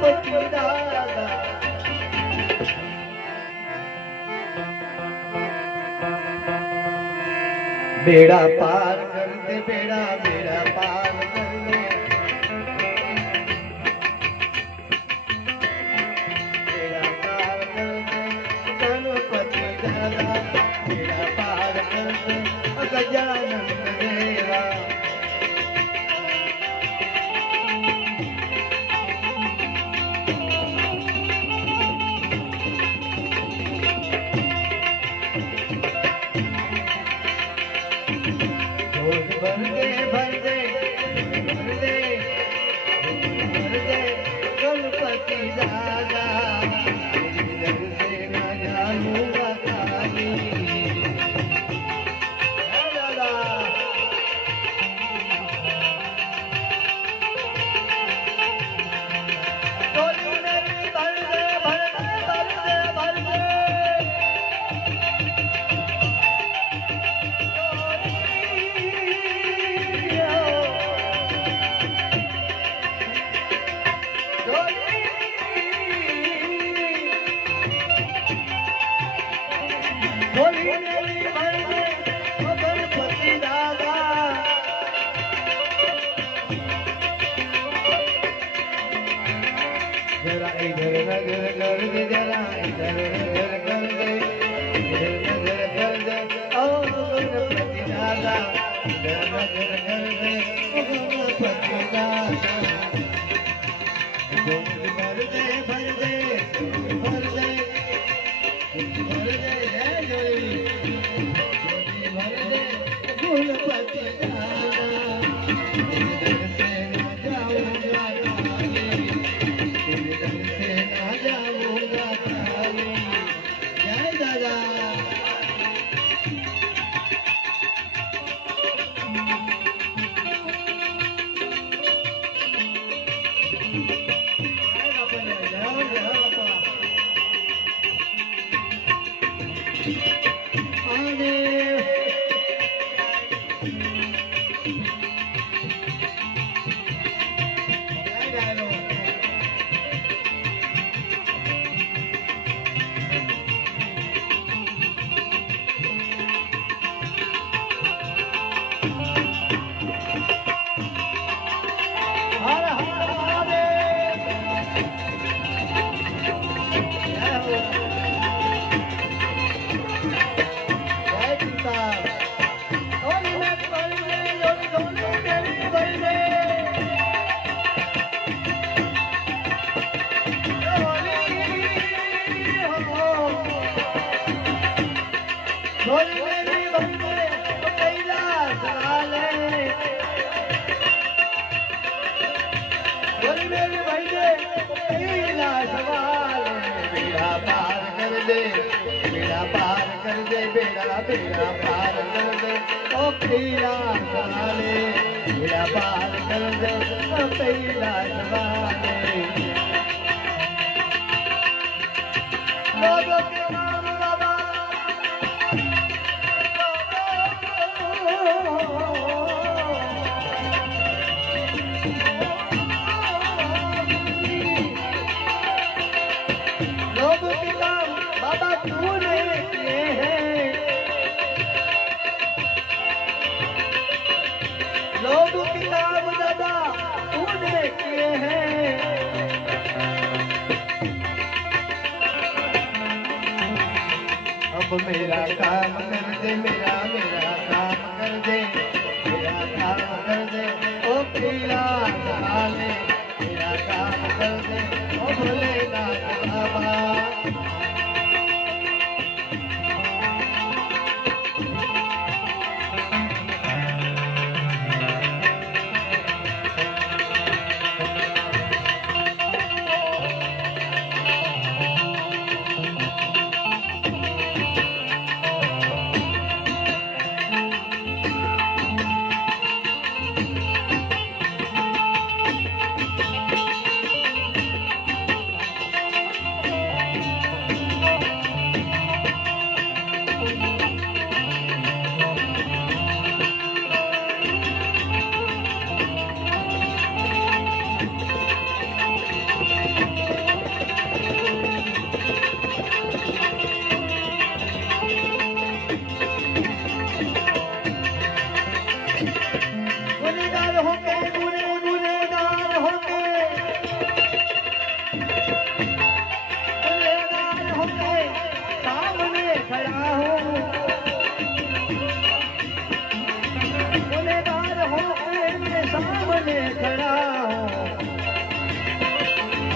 गणपति दादा बेड़ा पार कर दे बेड़ा बेड़ा पार कर दे बेड़ा पार कर दे गणपति दादा बेड़ा पार कर दे गजानन देवा भर दे भर दे भर दे भर दे गणपति दादा तेरी दर से न जाऊंगा खाली दादा टोली मेरी भर दे भर दे भर दे भर दे बोली मेरी भर दे गणपति दादा जरा इधर नजर कर दे जरा इधर नजर कर दे इधर नजर कर दे ओ गणपति दादा इधर नजर कर दे गणपति दादा भर दे भर दे भर दे भर दे गणपति दादा तेरे दर से न जाऊंगा खाली तेरे दर से न जाऊंगा खाली जय दादा बोली मेरी बंदे कैलाश वाले बोली मेरी बंदे कैलाश वाले बेड़ा पार कर दे बेड़ा पार कर दे बेड़ा बेड़ा पार कर दे ओ कैलाश वाले बेड़ा पार कर दे ओ कैलाश वाले लोगों के नाम बाबा बाबा तूने किए हैं लोग किताब दादा तूने किए हैं अब मेरा काम कर दे मेरा मेरा काम कर दे मेरा काम कर दे ओ कैलाश वाले मेरा काम कर दे ओ भोलेनाथ बाबा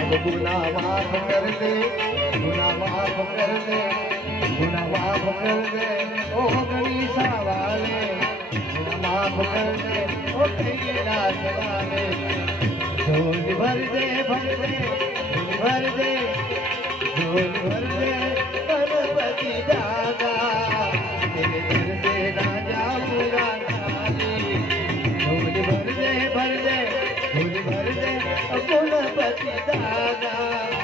अब गुना माफ कर दे, गुना माफ कर दे, गुना माफ कर दे, ओ गणेशा वाले गुना माफ कर दे, ओ कैलाश वाले झोली भर दे, भर दे, झोली भर दे, झोली भर दे गणपति दादा, तेरे दर से ना जाऊंगा खाली, झोली भर दे, भर दे, झोली भर दे गणपति दादा।